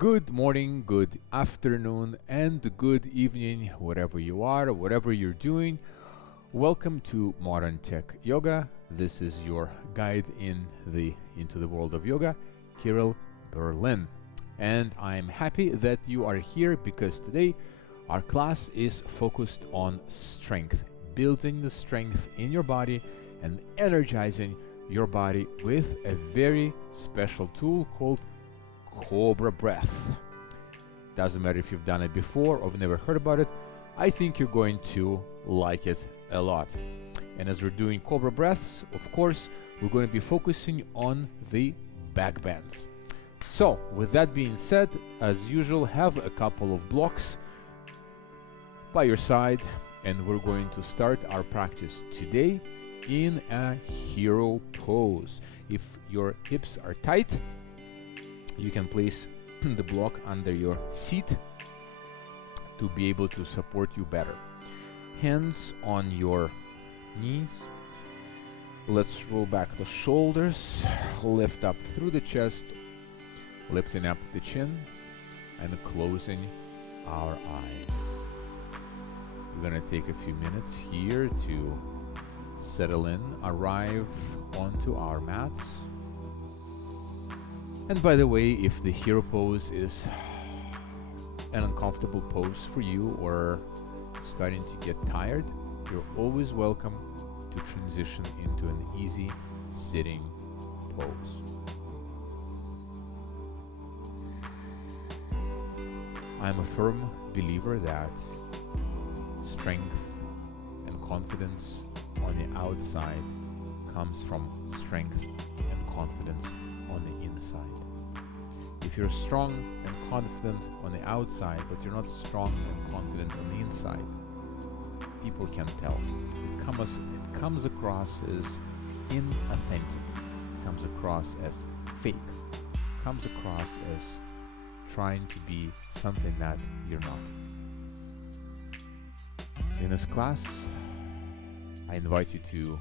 Good morning, good afternoon, and good evening, wherever you are, whatever you're doing. Welcome to Modern Tech Yoga. This is your guide into the world of yoga, Kirill Berlin. And I'm happy that you are here because today our class is focused on strength, building the strength in your body and energizing your body with a very special tool called Cobra Breath. Doesn't matter if you've done it before or never heard about it, I think you're going to like it a lot. And as we're doing Cobra Breaths, of course, we're going to be focusing on the backbends. So, with that being said, as usual, have a couple of blocks by your side, and we're going to start our practice today in a hero pose. If your hips are tight, you can place the block under your seat to be able to support you better. Hands on your knees. Let's roll back the shoulders, lift up through the chest, lifting up the chin and closing our eyes. We're going to take a few minutes here to settle in, arrive onto our mats. And by the way, if the hero pose is an uncomfortable pose for you or starting to get tired, you're always welcome to transition into an easy sitting pose. I'm a firm believer that strength and confidence on the outside comes from strength and confidence on the inside. If you're strong and confident on the outside, but you're not strong and confident on the inside, people can tell. It comes across as inauthentic, comes across as fake, comes across as trying to be something that you're not. So in this class, I invite you to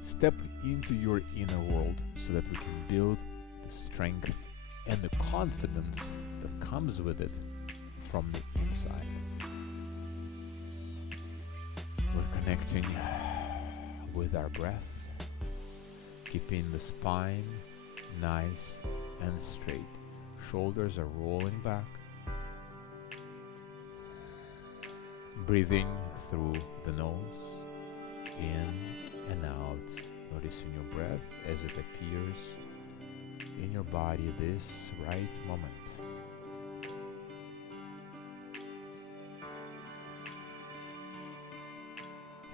step into your inner world so that we can build the strength and the confidence that comes with it from the inside. We're connecting with our breath, keeping the spine nice and straight. Shoulders are rolling back. Breathing through the nose, in and out. Noticing your breath as it appears in your body this right moment.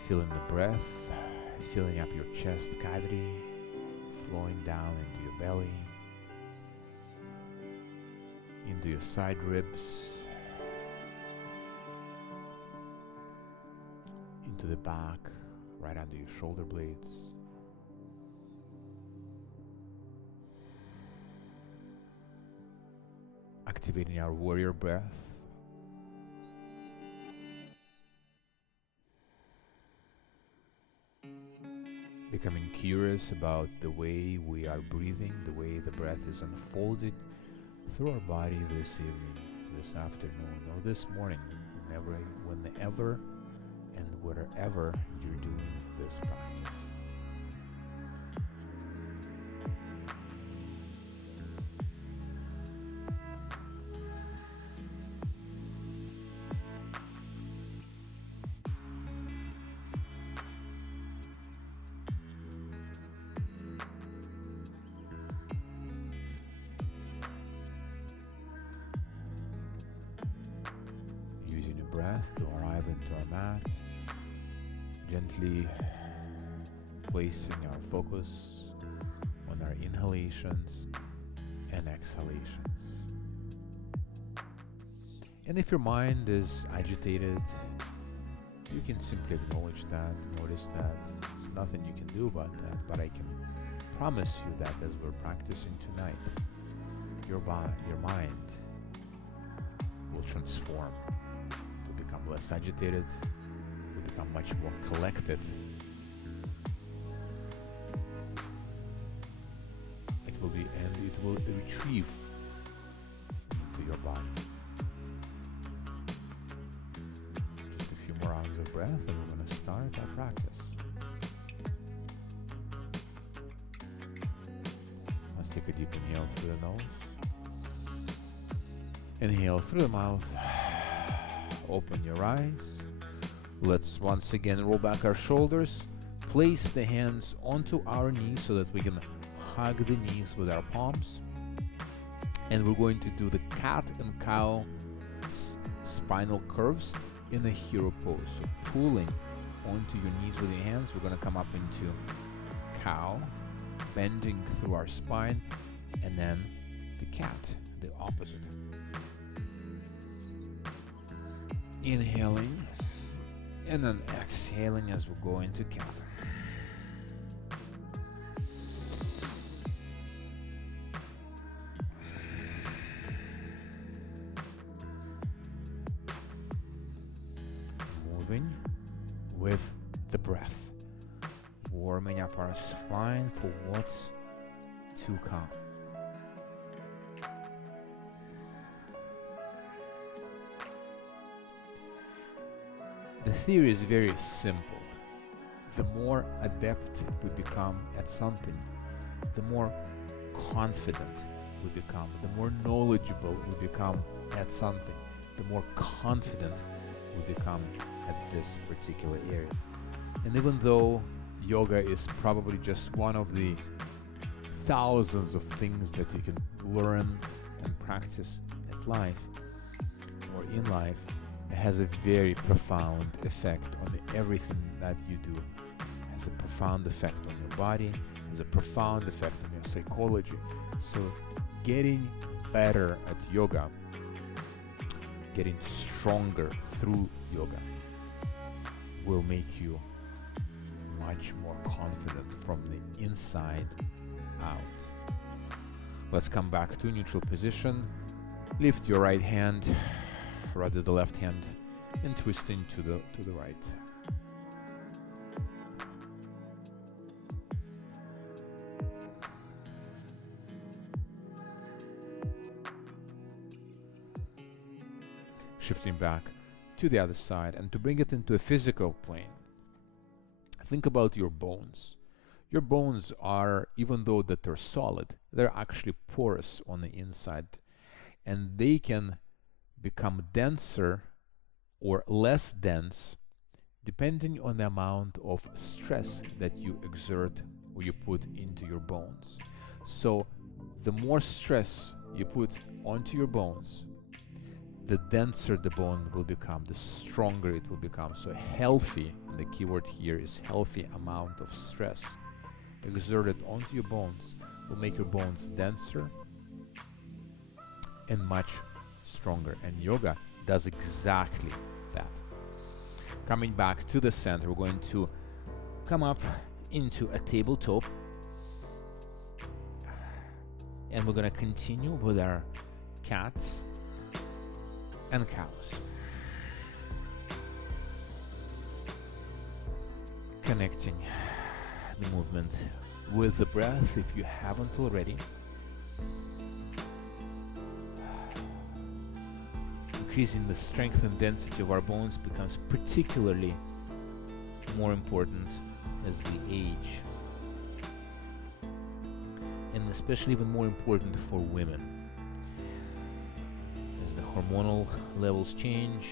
Feeling the breath, filling up your chest cavity, flowing down into your belly, into your side ribs, into the back, right under your shoulder blades. Activating our warrior breath. Becoming curious about the way we are breathing, the way the breath is unfolded through our body this evening, this afternoon, or this morning, whenever and wherever you're doing this practice. Using your breath to arrive into our mat, gently placing our focus on our inhalations and exhalations. And if your mind is agitated, you can simply acknowledge that, notice that. There's nothing you can do about that, but I can promise you that as we're practicing tonight, your mind will transform to become less agitated, to become much more collected. It will retrieve your body. Just a few more rounds of breath and we're going to start our practice. Let's take a deep inhale through the nose. Inhale through the mouth. Open your eyes. Let's once again roll back our shoulders. Place the hands onto our knees so that we can hug the knees with our palms. And we're going to do the cat and cow spinal curves in a hero pose. So pulling onto your knees with your hands, we're going to come up into cow, bending through our spine, and then the cat, the opposite. Inhaling and then exhaling as we go into cat. Moving with the breath, warming up our spine for what's to come. The theory is very simple. The more adept we become at something, the more confident we become, the more knowledgeable we become at something, the more confident we become at this particular area. And even though yoga is probably just one of the thousands of things that you can learn and practice at life or in life, it has a very profound effect on everything that you do. It has a profound effect on your body, it has a profound effect on your psychology. So getting better at yoga, getting stronger through yoga, will make you much more confident from the inside out. Let's come back to neutral position. Lift your right hand, rather the left hand, and twisting to the right. Shifting back to the other side, and to bring it into a physical plane, think about your bones. Your bones are, even though that they're solid, they're actually porous on the inside, and they can become denser or less dense depending on the amount of stress that you exert or you put into your bones. So the more stress you put onto your bones, the denser the bone will become, the stronger it will become. So healthy, and the key word here is healthy amount of stress exerted onto your bones will make your bones denser and much stronger. And yoga does exactly that. Coming back to the center, we're going to come up into a tabletop, and we're going to continue with our cats and cows. Connecting the movement with the breath if you haven't already. Increasing the strength and density of our bones becomes particularly more important as we age, and especially even more important for women. As the hormonal levels change,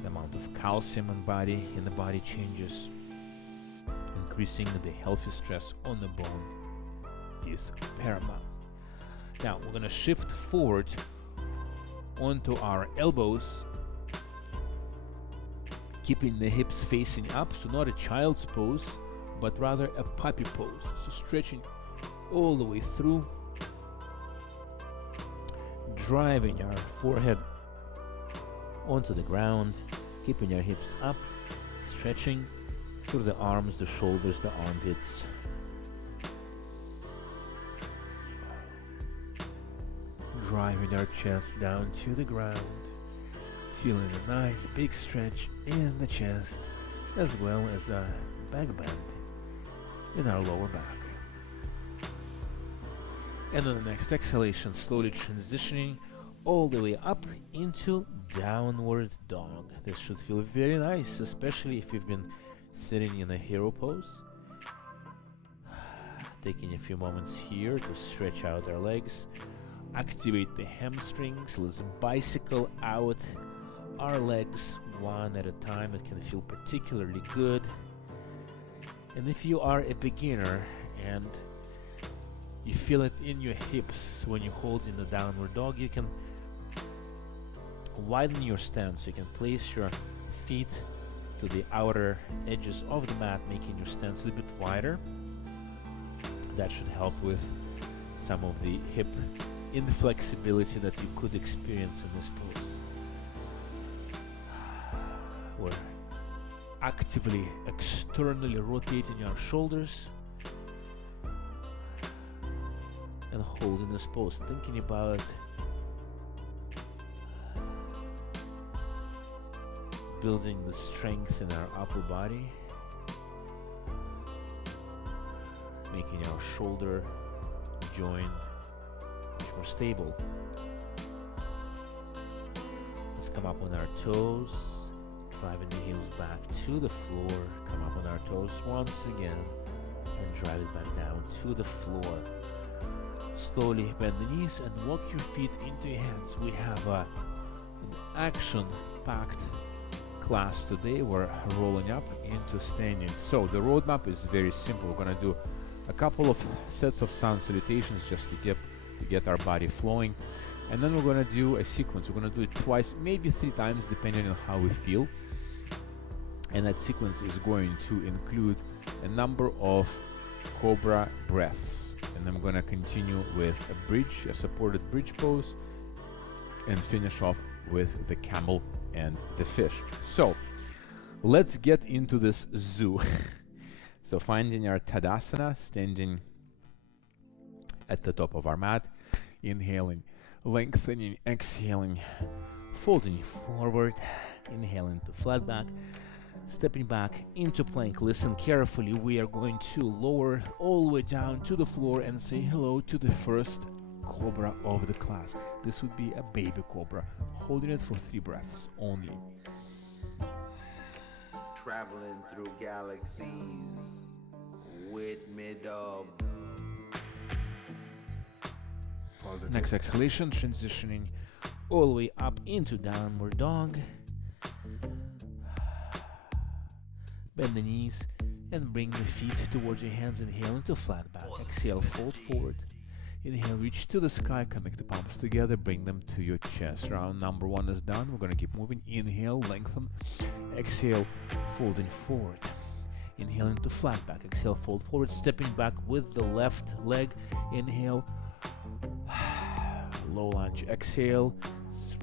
the amount of calcium in the body changes. Increasing the healthy stress on the bone is paramount. Now we're going to shift forward onto our elbows, keeping the hips facing up, so not a child's pose, but rather a puppy pose. So stretching all the way through, driving our forehead onto the ground, keeping our hips up, stretching through the arms, the shoulders, the armpits. Driving our chest down to the ground, feeling a nice big stretch in the chest, as well as a back bend in our lower back. And on the next exhalation, slowly transitioning all the way up into downward dog. This should feel very nice, especially if you've been sitting in a hero pose. Taking a few moments here to stretch out our legs, activate the hamstrings. Let's bicycle out our legs one at a time. It can feel particularly good. And if you are a beginner and you feel it in your hips when you hold in the downward dog, you can widen your stance. You can place your feet to the outer edges of the mat, making your stance a little bit wider. That should help with some of the hip inflexibility that you could experience in this pose. We're actively externally rotating our shoulders and holding this pose, thinking about building the strength in our upper body, making our shoulder joint much more stable. Let's come up on our toes, driving the heels back to the floor. Come up on our toes once again and drive it back down to the floor. Slowly bend the knees and walk your feet into your hands. We have an action-packed class today. We're rolling up into standing. So the roadmap is very simple. We're going to do a couple of sets of sun salutations just to get our body flowing, and then we're going to do a sequence. We're going to do it twice, maybe 3 times, depending on how we feel. And that sequence is going to include a number of Cobra breaths, and I'm going to continue with a supported bridge pose, and finish off with the camel and the fish. So let's get into this zoo. So finding our Tadasana, standing at the top of our mat, inhaling, lengthening, exhaling, folding forward, inhaling to flat back, stepping back into plank. Listen carefully. We are going to lower all the way down to the floor and say hello to the first cobra of the class. This would be a baby cobra, holding it for 3 breaths only. Traveling through galaxies with mid-up. Next exhalation, transitioning all the way up into downward dog. Bend the knees and bring the feet towards your hands. Inhale into flat back. Exhale, fold forward. Inhale, reach to the sky, connect the palms together, bring them to your chest. Round number 1 is done. We're going to keep moving. Inhale, lengthen. Exhale, folding forward. Inhale into flat back. Exhale, fold forward, stepping back with the left leg. Inhale, low lunge. Exhale,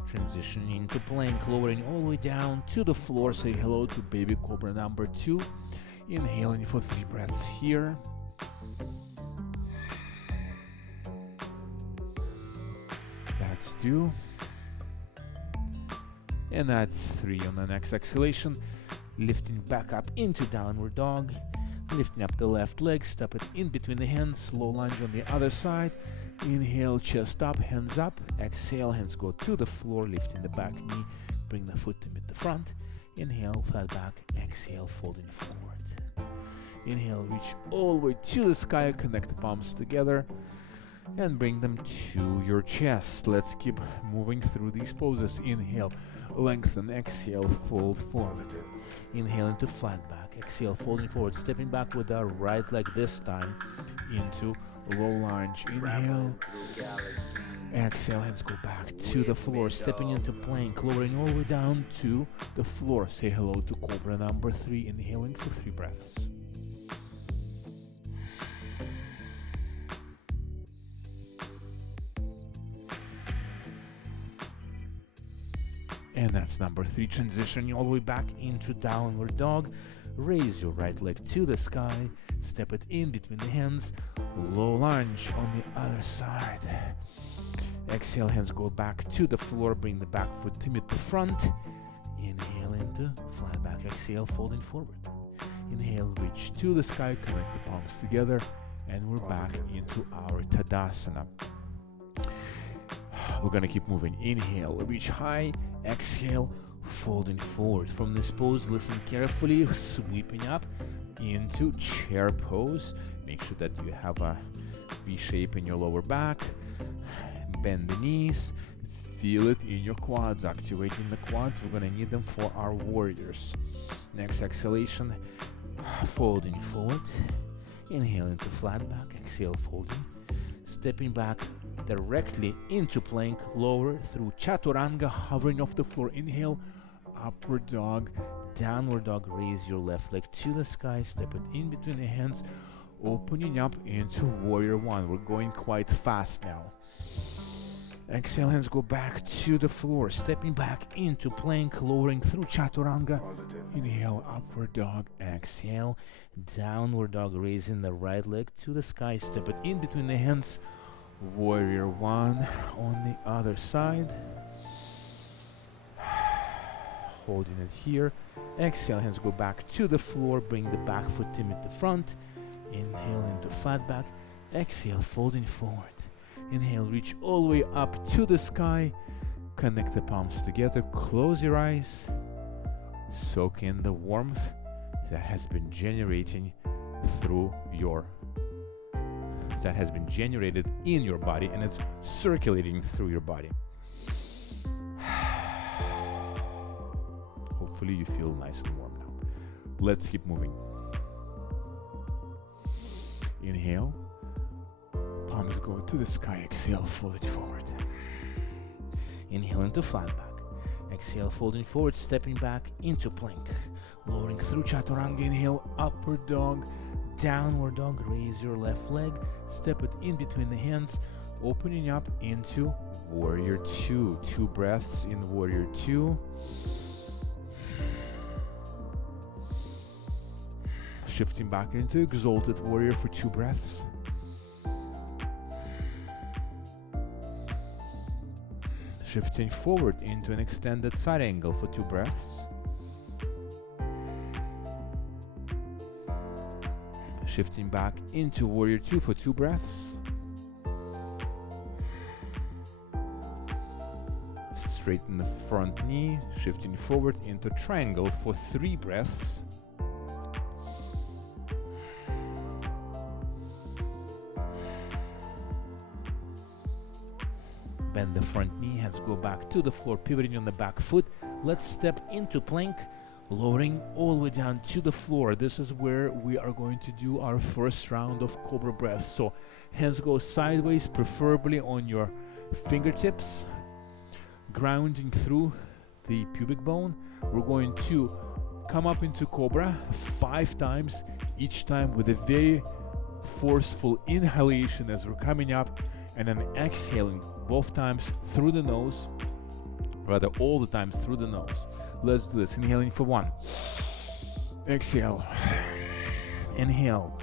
transitioning into plank, lowering all the way down to the floor. Say hello to baby cobra number 2. Inhaling for 3 breaths here. That's 2. And that's 3 on the next exhalation. Lifting back up into downward dog. Lifting up the left leg, step it in between the hands. Slow lunge on the other side. Inhale, chest up, hands up. Exhale, hands go to the floor, lifting the back knee. Bring the foot to meet the front. Inhale, flat back. Exhale, folding forward. Inhale, reach all the way to the sky. Connect the palms together and bring them to your chest. Let's keep moving through these poses. Inhale, lengthen. Exhale, fold forward. Inhale into flat back. Exhale, folding forward. Stepping back with our right leg this time into low lunge. Inhale. Exhale, hands go back to the floor. Stepping into plank, lowering all the way down to the floor. Say hello to cobra number 3. Inhaling for 3 breaths. And that's number 3. Transitioning all the way back into downward dog. Raise your right leg to the sky. Step it in between the hands. Low lunge on the other side. Exhale, hands go back to the floor. Bring the back foot to meet the front. Inhale into flat back. Exhale, folding forward. Inhale, reach to the sky. Connect the palms together. And we're back into our Tadasana. We're gonna keep moving. Inhale, reach high. Exhale, folding forward. From this pose, listen carefully, sweeping up into chair pose. Make sure that you have a V shape in your lower back. Bend the knees. Feel it in your quads, activating the quads. We're gonna need them for our warriors. Next exhalation, folding forward. Inhale into flat back, exhale, folding. Stepping back directly into plank, lower through chaturanga, hovering off the floor. Inhale, upward dog, downward dog. Raise your left leg to the sky, step it in between the hands, opening up into warrior one. We're going quite fast now. Exhale, hands go back to the floor, stepping back into plank, lowering through chaturanga. Positive. Inhale, upward dog. Exhale, downward dog, raising the right leg to the sky, step it in between the hands. Warrior one on the other side. Holding it here. Exhale, hands go back to the floor, bring the back foot to meet the front. Inhale into flat back. Exhale, folding forward. Inhale, reach all the way up to the sky. Connect the palms together. Close your eyes. Soak in the warmth that has been generating through your that has been generated in your body, and it's circulating through your body. Hopefully you feel nice and warm now. Let's keep moving. Inhale. Palms go to the sky. Exhale, fold it forward. Inhale into flat back. Exhale, folding forward, stepping back into plank. Lowering through chaturanga. Inhale, upward dog, downward dog. Raise your left leg. Step it in between the hands. Opening up into warrior two. 2 breaths in warrior two. Shifting back into exalted warrior for 2 breaths. Shifting forward into an extended side angle for 2 breaths. Shifting back into warrior 2 for 2 breaths. Straighten the front knee, shifting forward into triangle for 3 breaths. Bend the front knee, hands go back to the floor, pivoting on the back foot. Let's step into plank, lowering all the way down to the floor. This is where we are going to do our first round of Cobra Breath. So hands go sideways, preferably on your fingertips, grounding through the pubic bone. We're going to come up into Cobra 5 times, each time with a very forceful inhalation as we're coming up, and then exhaling both times through the nose, rather all the times through the nose. Let's do this. Inhaling for 1. Exhale. Inhale.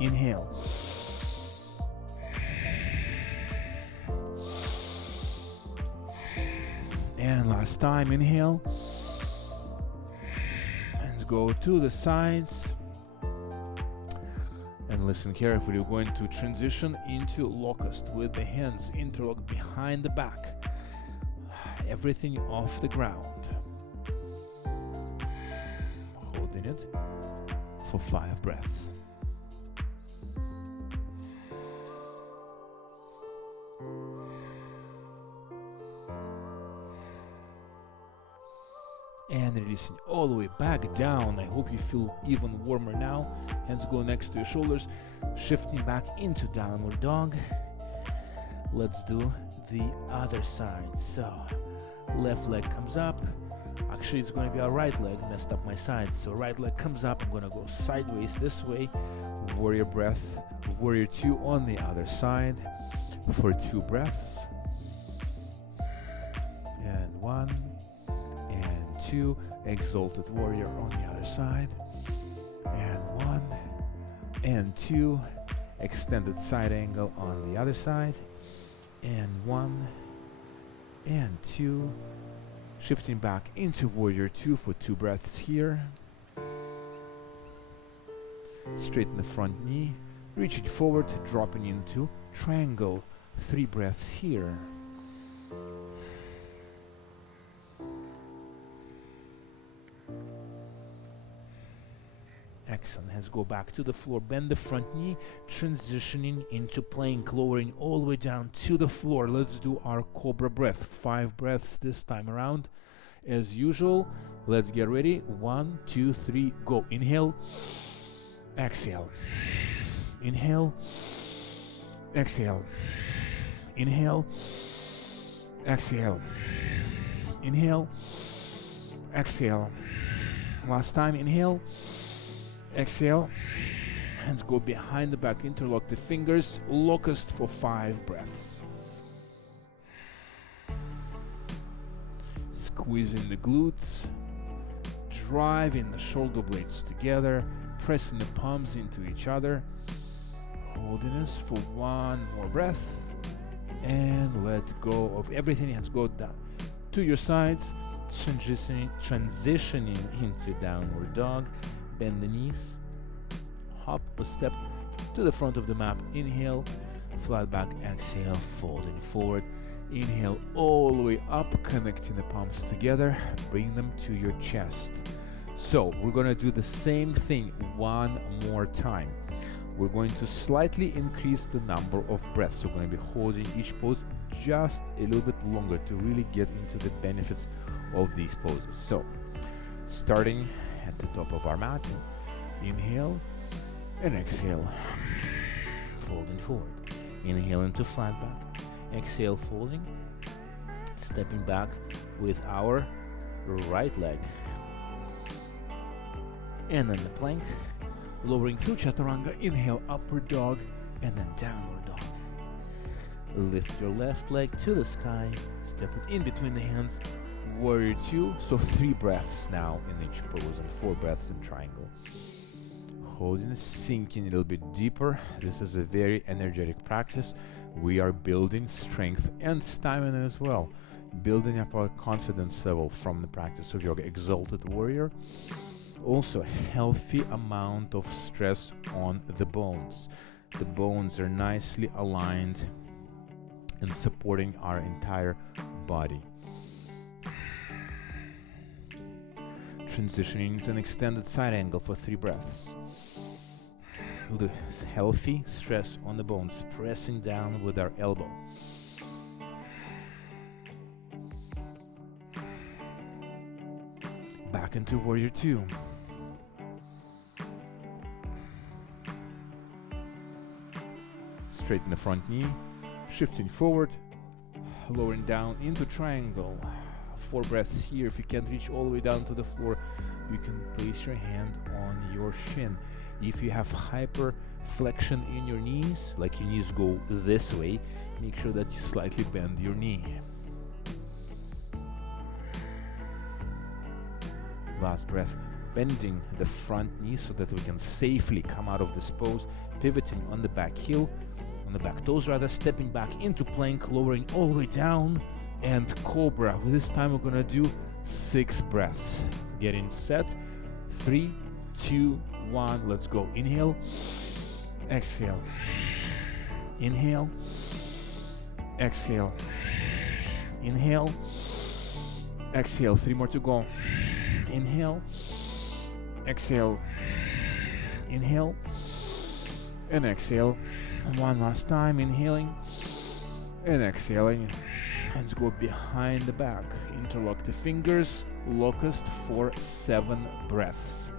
Inhale. And last time, inhale. Hands go to the sides. And listen carefully. We're going to transition into locust with the hands interlocked behind the back. Everything off the ground. Holding it for 5 breaths. And releasing all the way back down. I hope you feel even warmer now. Hands go next to your shoulders. Shifting back into downward dog. Let's do the other side. So, left leg comes up. Actually, it's going to be our right leg. Messed up my sides. So, right leg comes up. I'm going to go sideways this way. Warrior breath. Warrior 2 on the other side for 2 breaths. And 1. 2, exalted warrior on the other side, and 1, and 2, extended side angle on the other side, and 1, and 2, shifting back into warrior 2 for 2 breaths here. Straighten the front knee, Reaching forward, dropping into triangle. 3 breaths here. Excellent. Let's go back to the floor. Bend the front knee, transitioning into plank, lowering all the way down to the floor. Let's do our Cobra Breath. 5 breaths this time around. As usual, let's get ready. 1, 2, 3, go. Inhale, exhale. Inhale, exhale. Inhale, exhale. Inhale, exhale. Last time, inhale, exhale. Hands go behind the back, interlock the fingers. Locust for 5 breaths. Squeezing the glutes, driving the shoulder blades together, pressing the palms into each other. Holding this for 1 more breath. And let go of everything. Hands go down to your sides, transitioning into downward dog. Bend the knees, hop a step to the front of the mat. Inhale, flat back, exhale, folding forward. Inhale all the way up, connecting the palms together, bring them to your chest. So we're gonna do the same thing 1 more time. We're going to slightly increase the number of breaths. So we're going to be holding each pose just a little bit longer to really get into the benefits of these poses. So starting at the top of our mat, inhale and exhale, folding forward. Inhale into flat back, exhale folding, stepping back with our right leg. And then the plank. Lowering through chaturanga, inhale, upward dog, and then downward dog. Lift your left leg to the sky, step it in between the hands, warrior 2, so 3 breaths now in each pose and 4 breaths in triangle. Holding, sinking a little bit deeper. This is a very energetic practice. We are building strength and stamina as well, building up our confidence level from the practice of yoga. Exalted warrior. Also, healthy amount of stress on the bones. The bones are nicely aligned and supporting our entire body. Transitioning into an extended side angle for 3 breaths. The healthy stress on the bones, pressing down with our elbow. Back into warrior 2. Straighten the front knee, shifting forward, lowering down into triangle. 4 breaths here. If you can't reach all the way down to the floor, you can place your hand on your shin. If you have hyper flexion in your knees, like your knees go this way, make sure that you slightly bend your knee. Last breath, bending the front knee so that we can safely come out of this pose, pivoting on the back heel, on the back toes rather, stepping back into plank, lowering all the way down, and Cobra. This time we're gonna do 6 breaths. Getting set. 3, 2, 1, let's go. Inhale, exhale, inhale, exhale, inhale, exhale. 3 more to go. Inhale, exhale, inhale, and exhale. And 1 last time, inhaling and exhaling. Hands go behind the back. Interlock the fingers. Locust for 7 breaths.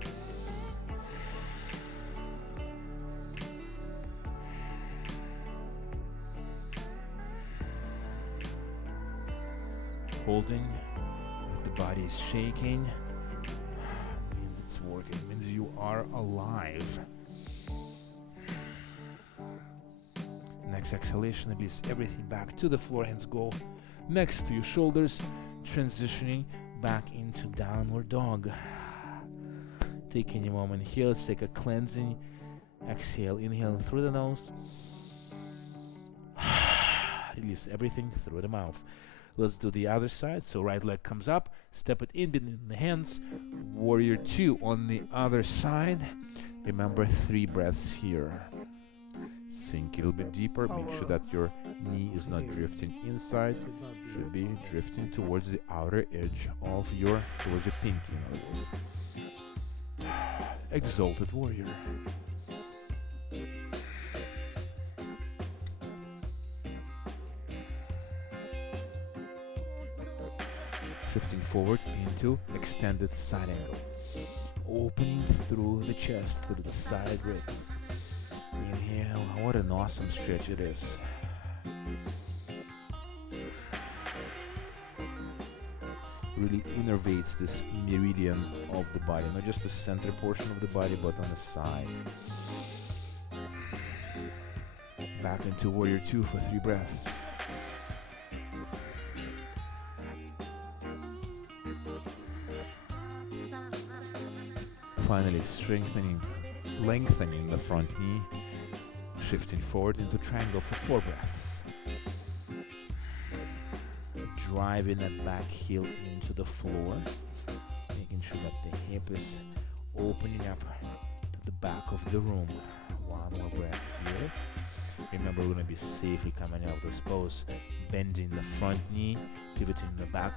Holding, the body is shaking. It means it's working. It means you are alive. Next exhalation, release everything back to the floor. Hands go next to your shoulders, transitioning back into downward dog. Taking a moment here, let's take a cleansing exhale. Inhale through the nose. Release everything through the mouth. Let's do the other side. So right leg comes up, step it in between the hands. Warrior 2 on the other side. Remember 3 breaths here. Sink a little bit deeper. Make sure that your knee is not drifting inside. Should be drifting towards the outer edge of towards your pinky, in other words. Exalted Warrior. Shifting forward into extended side angle. Opening through the chest, through the side ribs. Inhale. What an awesome stretch it is. Really innervates this meridian of the body, not just the center portion of the body, but on the side. Back into Warrior 2 for 3 breaths. Finally, lengthening the front knee, shifting forward into triangle for 4 breaths. Driving that back heel into the floor, making sure that the hip is opening up to the back of the room. One more breath here. Remember, we're going to be safely coming out of this pose, bending the front knee, pivoting the back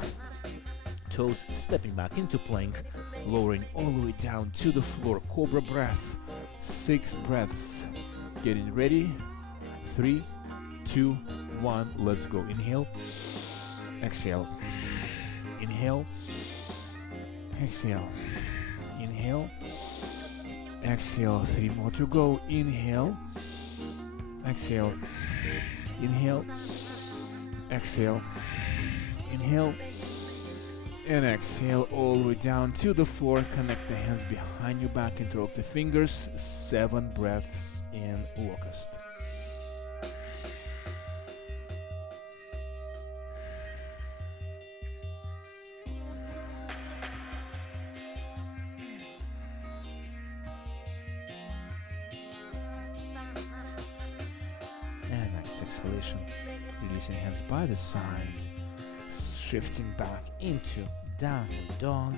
toes, stepping back into plank, lowering all the way down to the floor. Cobra Breath, 6 breaths. Getting ready. 3, 2, 1. Let's go. Inhale. Exhale. Inhale. Exhale. Inhale. Exhale. 3 more to go. Inhale. Exhale. Inhale. Exhale. Inhale. And exhale all the way down to the floor. Connect the hands behind your back, interlock the fingers. 7 breaths in Locust. And next exhalation, releasing hands by the side. Shifting back into downward dog.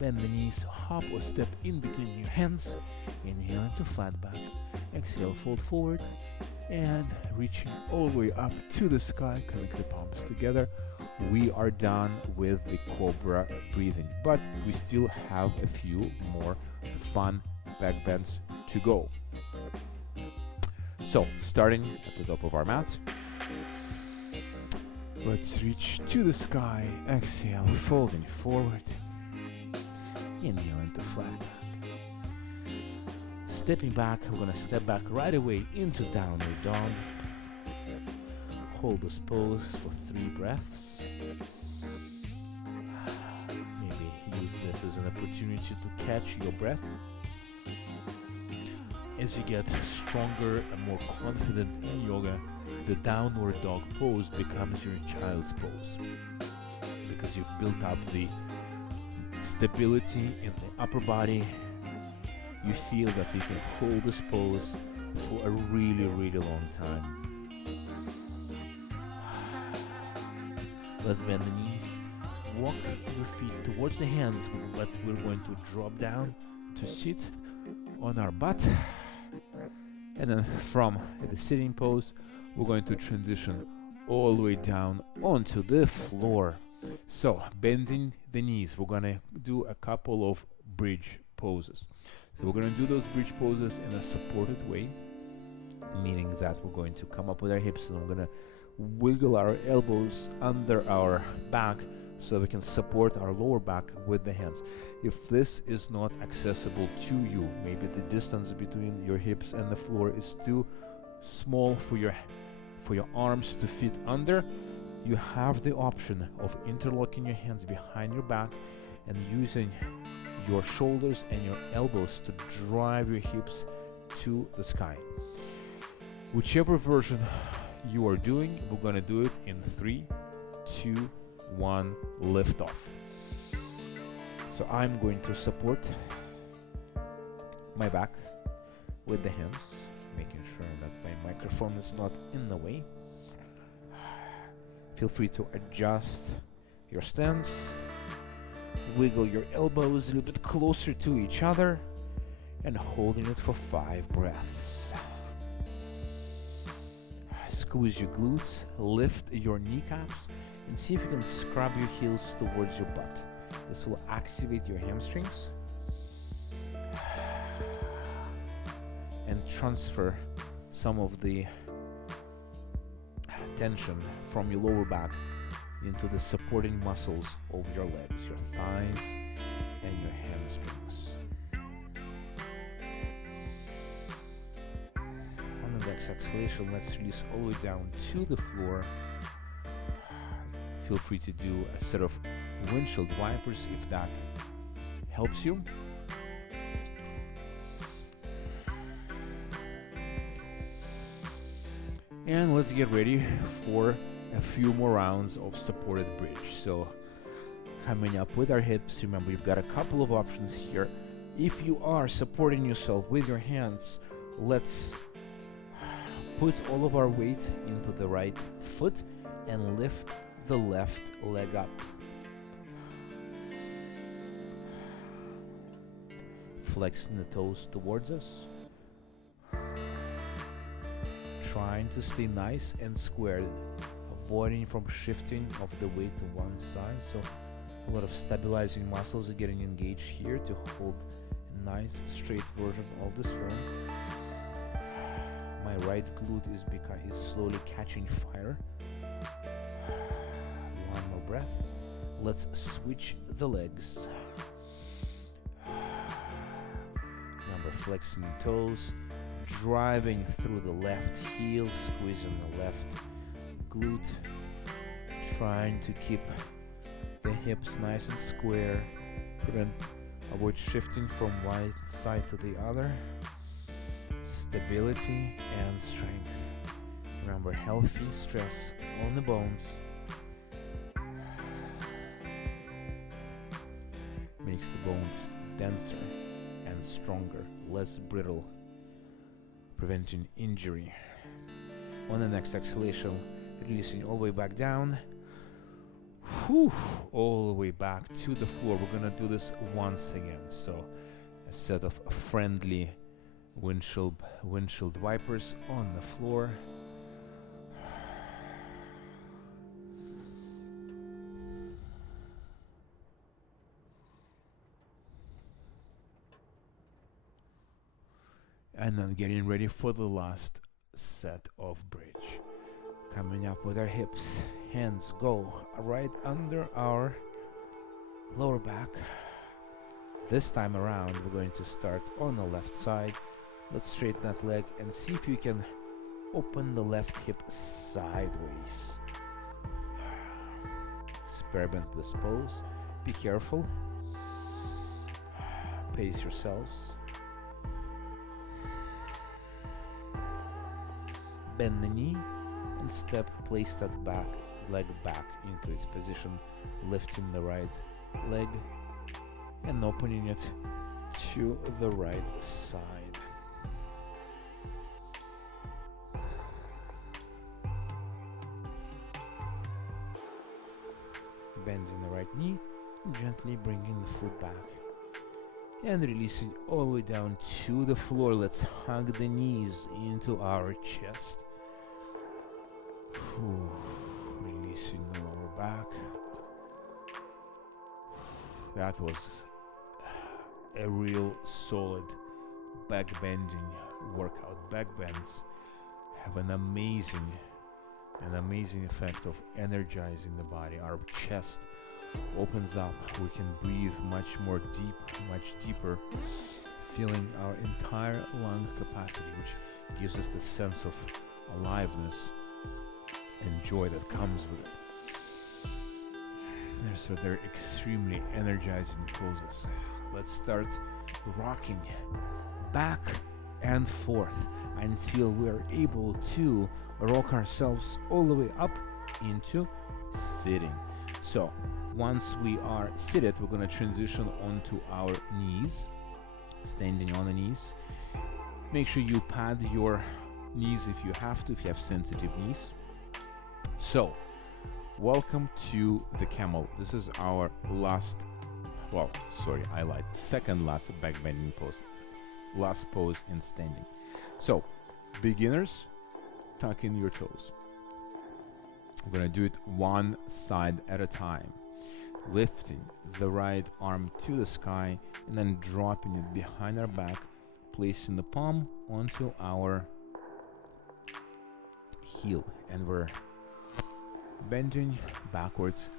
Bend the knees, hop or step in between your hands. Inhale into flat back. Exhale, fold forward. And reaching all the way up to the sky. Connect the palms together. We are done with the Cobra breathing, but we still have a few more fun back bends to go. So, starting at the top of our mat. Let's reach to the sky. Exhale, folding forward. Inhale into flat back. Stepping back, we're going to step back right away into downward dog. Hold this pose for 3 breaths. Maybe use this as an opportunity to catch your breath. As you get stronger and more confident in yoga, the downward dog pose becomes your child's pose, because you've built up the stability in the upper body. You feel that you can hold this pose for a really, really long time. Let's bend the knees. Walk your feet towards the hands, but we're going to drop down to sit on our butt. And then from the sitting pose, we're going to transition all the way down onto the floor. So, bending the knees, we're going to do a couple of bridge poses. So we're going to do those bridge poses in a supported way, meaning that we're going to come up with our hips and we're going to wiggle our elbows under our back so we can support our lower back with the hands. If this is not accessible to you, maybe the distance between your hips and the floor is too small for your arms to fit under, you have the option of interlocking your hands behind your back and using your shoulders and your elbows to drive your hips to the sky. Whichever version you are doing, we're going to do it in 3, 2, 1, lift off. So I'm going to support my back with the hands, making sure that my microphone is not in the way. Feel free to adjust your stance, wiggle your elbows a little bit closer to each other, and holding it for 5 breaths. Squeeze your glutes, lift your kneecaps, and see if you can scrub your heels towards your butt. This will activate your hamstrings and transfer some of the tension from your lower back into the supporting muscles of your legs, your thighs and your hamstrings. On the next exhalation, let's release all the way down to the floor. Feel free to do a set of windshield wipers if that helps you. And let's get ready for a few more rounds of supported bridge. So coming up with our hips, remember you've got a couple of options here. If you are supporting yourself with your hands, let's put all of our weight into the right foot and lift the left leg up. Flexing the toes towards us. Trying to stay nice and squared, avoiding from shifting of the weight to one side. So a lot of stabilizing muscles are getting engaged here to hold a nice straight version of this form. My right glute is slowly catching fire. One more breath. Let's switch the legs. Remember, flexing the toes, driving through the left heel, squeezing the left glute, trying to keep the hips nice and square, avoid shifting from one side to the other. Stability and strength. Remember, healthy stress on the bones makes the bones denser and stronger, less brittle, preventing injury. On the next exhalation, releasing all the way back down. All the way back to the floor. We're gonna do this once again. So a set of friendly windshield wipers on the floor. And then getting ready for the last set of bridge. Coming up with our hips, hands go right under our lower back. This time around, we're going to start on the left side. Let's straighten that leg and see if you can open the left hip sideways. Experiment this pose. Be careful. Pace yourselves. Bend the knee and place that leg back into its position, lifting the right leg and opening it to the right side. Bending the right knee, gently bringing the foot back and releasing all the way down to the floor. Let's hug the knees into our chest. Releasing the lower back. That was a real solid back bending workout. Back bends have an amazing effect of energizing the body. Our chest opens up. We can breathe much deeper, feeling our entire lung capacity, which gives us the sense of aliveness and joy that comes with it. So they're extremely energizing poses. Let's start rocking back and forth until we're able to rock ourselves all the way up into sitting. So once we are seated, we're going to transition onto our knees, standing on the knees. Make sure you pad your knees if you have to, if you have sensitive knees. So, welcome to the Camel. This is our second last back bending pose. Last pose in standing. So, beginners, tuck in your toes. We're gonna do it one side at a time, lifting the right arm to the sky and then dropping it behind our back, placing the palm onto our heel, and we're bending backwards.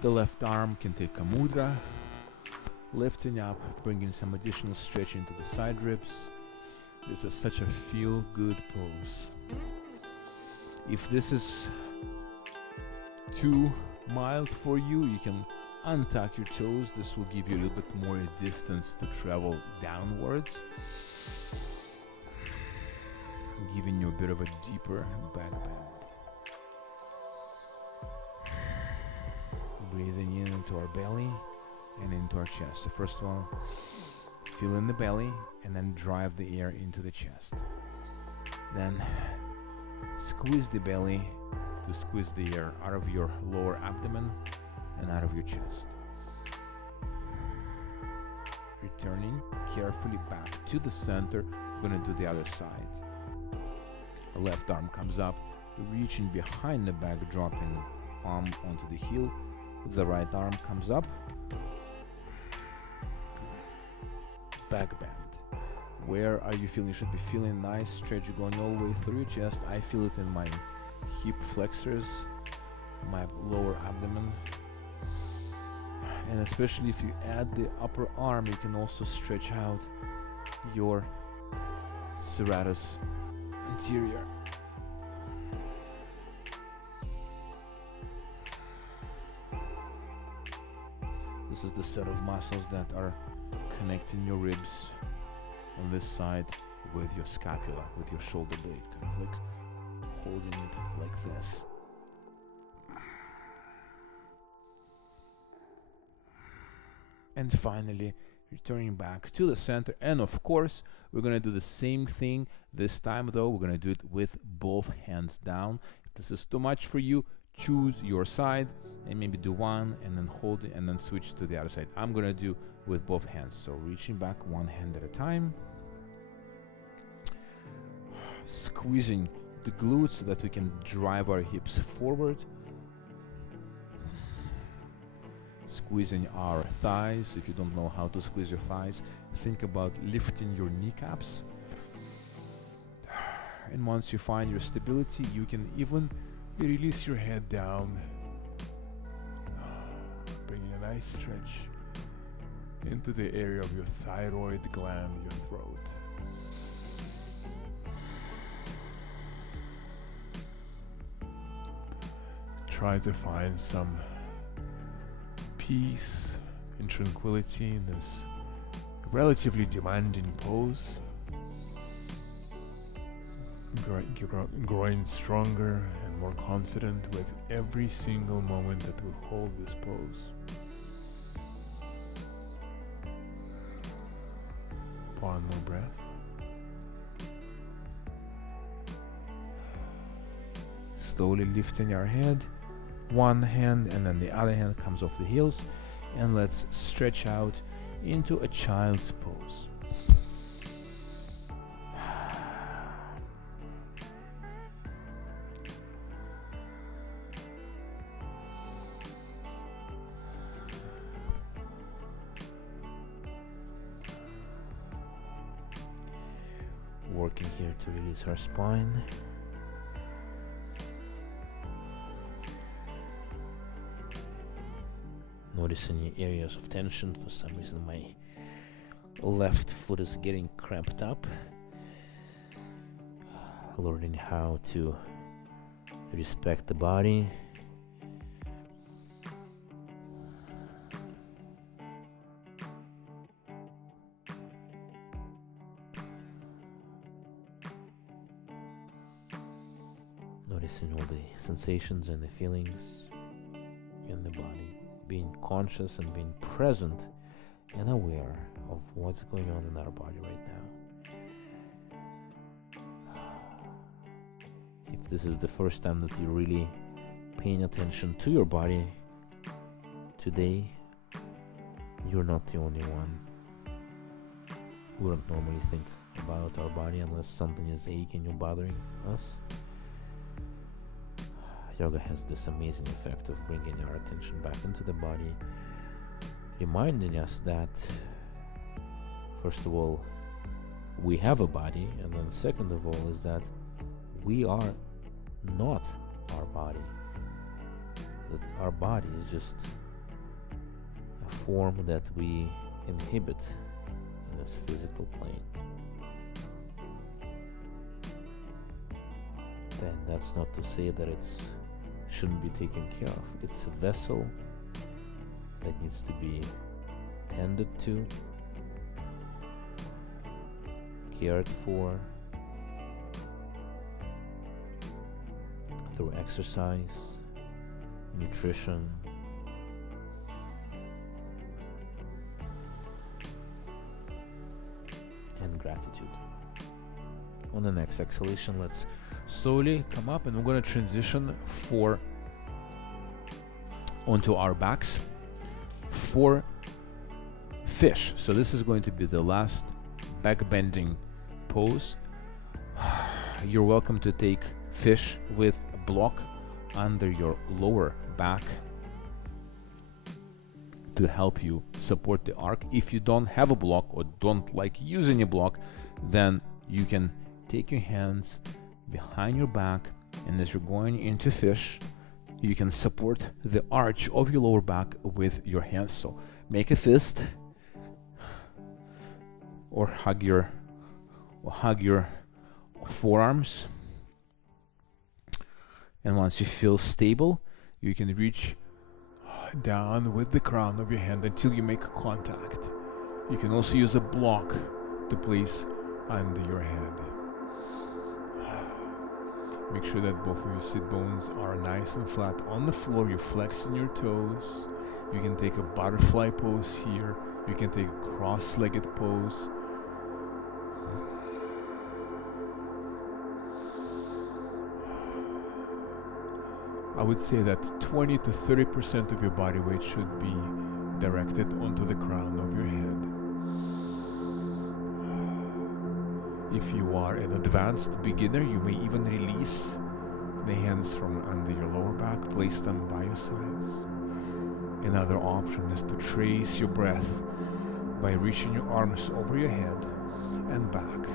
The left arm can take a mudra, lifting up, bringing some additional stretch into the side ribs. This is such a feel-good pose. If this is too mild for you, you can untuck your toes. This will give you a little bit more distance to travel downwards, giving you a bit of a deeper back bend. Breathing in into our belly and into our chest. So first of all, feel in the belly and then drive the air into the chest. Then squeeze the belly to squeeze the air out of your lower abdomen and out of your chest. Returning carefully back to the center. We're gonna do the other side. Our left arm comes up, reaching behind the back, dropping the palm onto the heel. The right arm comes up, back bend. Where are you feeling? You should be feeling nice stretch going all the way through your chest. I feel it in my hip flexors, my lower abdomen, and especially if you add the upper arm, you can also stretch out your serratus anterior. This is the set of muscles that are connecting your ribs on this side with your scapula, with your shoulder blade, kind of like holding it like this. And finally, returning back to the center. And of course, we're going to do the same thing. This time though, we're going to do it with both hands down. If this is too much for you, choose your side and maybe do one and then hold it and then switch to the other side. I'm going to do with both hands. So reaching back one hand at a time. Squeezing the glutes so that we can drive our hips forward. Squeezing our thighs. If you don't know how to squeeze your thighs, think about lifting your kneecaps. And once you find your stability, you can even release your head down, bringing a nice stretch into the area of your thyroid gland, your throat. Try to find some peace and tranquility in this relatively demanding pose. Growing stronger and more confident with every single moment that we hold this pose. One more breath. Slowly lifting our head, one hand and then the other hand comes off the heels, and let's stretch out into a child's pose. Working here to release our spine. Noticing the areas of tension. For some reason my left foot is getting cramped up. Learning how to respect the body. Noticing all the sensations and the feelings in the body. Being conscious and being present and aware of what's going on in our body right now. If this is the first time that you're really paying attention to your body today, you're not the only one. We don't normally think about our body unless something is aching or bothering us. Yoga has this amazing effect of bringing our attention back into the body, reminding us that, first of all, we have a body, and then second of all is that we are not our body. That our body is just a form that we inhabit in this physical plane. And that's not to say that it shouldn't be taken care of. It's a vessel that needs to be tended to, cared for through exercise, nutrition, and gratitude. On the next exhalation, let's slowly come up, and we're going to transition onto our backs for fish. So this is going to be the last back bending pose. You're welcome to take fish with a block under your lower back to help you support the arc. If you don't have a block or don't like using a block, then you can take your hands behind your back, and as you're going into fish, you can support the arch of your lower back with your hands. So make a fist or hug your forearms, and once you feel stable, you can reach down with the crown of your hand until you make contact. You can also use a block to place under your head. Make sure that both of your sit bones are nice and flat on the floor. You're flexing your toes. You can take a butterfly pose here. You can take a cross-legged pose. I would say that 20 to 30% of your body weight should be directed onto the crown of your head. If you are an advanced beginner, you may even release the hands from under your lower back, place them by your sides. Another option is to trace your breath by reaching your arms over your head and back.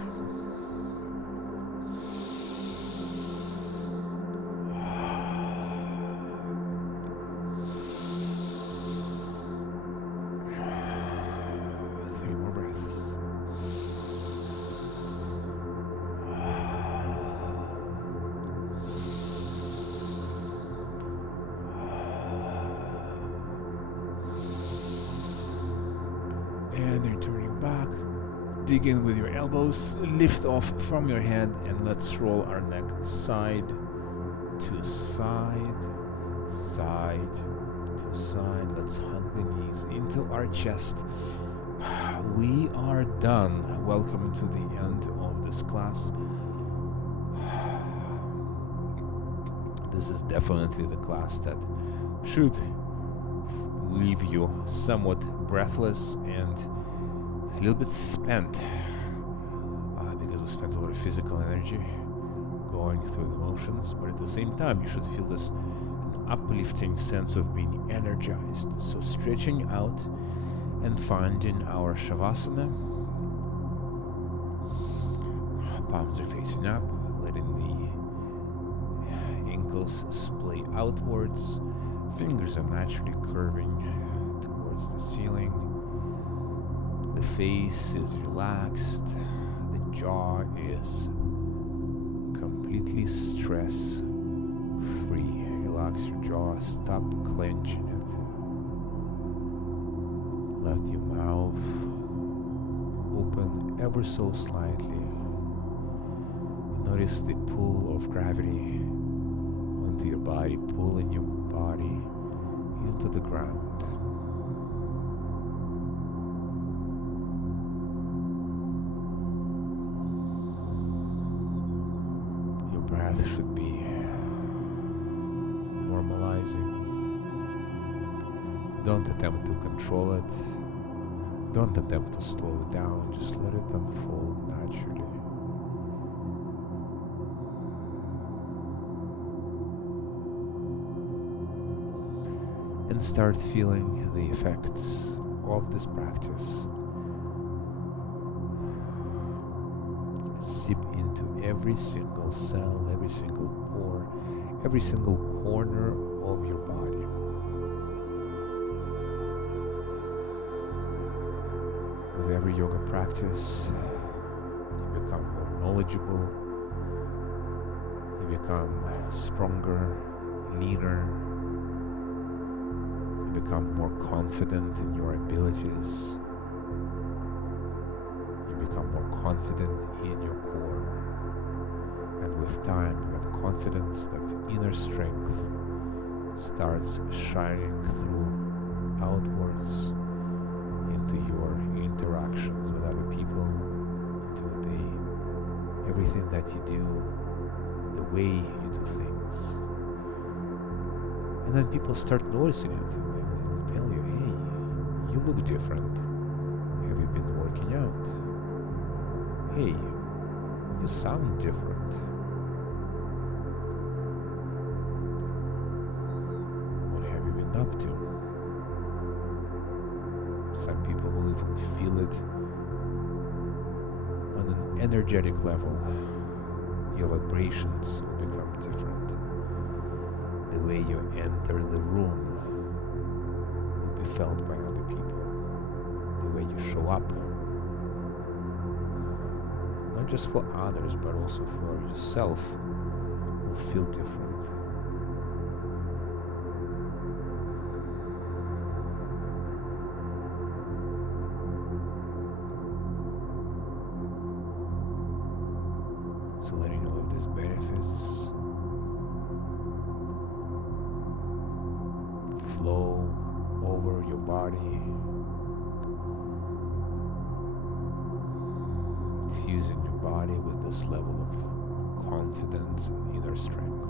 And then turning back, dig in with your elbows, lift off from your head, and let's roll our neck side to side, side to side. Let's hug the knees into our chest. We are done. Welcome to the end of this class. This is definitely the class that should leave you somewhat breathless and a little bit spent, because we spent a lot of physical energy going through the motions, but at the same time you should feel this uplifting sense of being energized. So stretching out and finding our Shavasana. Palms are facing up, letting the ankles splay outwards. Fingers are naturally curving towards the ceiling. The face is relaxed. The jaw is completely stress-free. Relax your jaw. Stop clenching it. Let your mouth open ever so slightly. Notice the pull of gravity onto your body, pulling your body into the ground. Your breath should be normalizing. Don't attempt to control it. Don't attempt to slow it down. Just let it unfold naturally. and start feeling the effects of this practice seep into every single cell, every single pore, every single corner of your body. With every yoga practice, you become more knowledgeable, you become stronger, leaner, you become more confident in your abilities, you become more confident in your core, and with time, that confidence, that inner strength starts shining through outwards into your interactions with other people, into everything that you do, the way you do things. And then people start noticing it, and they will tell you, hey, you look different. Have you been working out? Hey, you sound different. What have you been up to? Some people will even feel it on an energetic level. Your vibrations will become different. The way you enter the room will be felt by other people. The way you show up, not just for others, but also for yourself, will feel different. So letting all of these benefits flow over your body, infusing your body with this level of confidence and inner strength.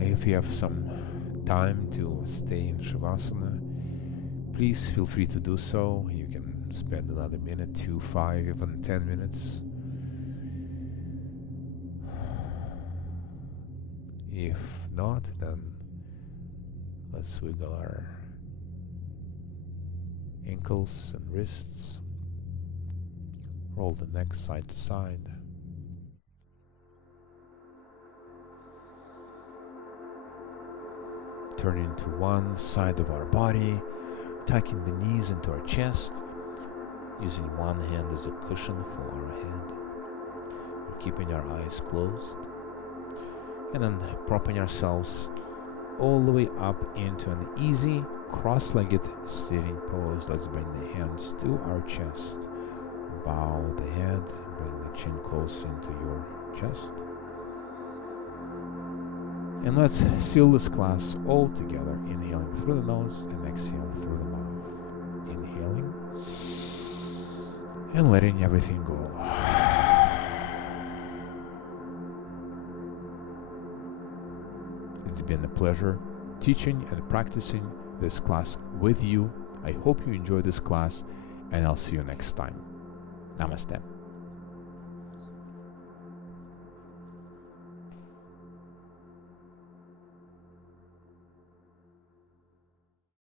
If you have some time to stay in Shavasana, please feel free to do so. You can spend another minute, 2, 5, even 10 minutes. If not, then let's wiggle our ankles and wrists. Roll the neck side to side. Turning to one side of our body, tucking the knees into our chest, using one hand as a cushion for our head. We're keeping our eyes closed, and then propping ourselves all the way up into an easy cross-legged sitting pose. Let's bring the hands to our chest. Bow the head, bring the chin close into your chest. And let's seal this class all together, inhaling through the nose and exhaling through the mouth. Inhaling and letting everything go. It's been a pleasure teaching and practicing this class with you. I hope you enjoy this class, and I'll see you next time. Namaste.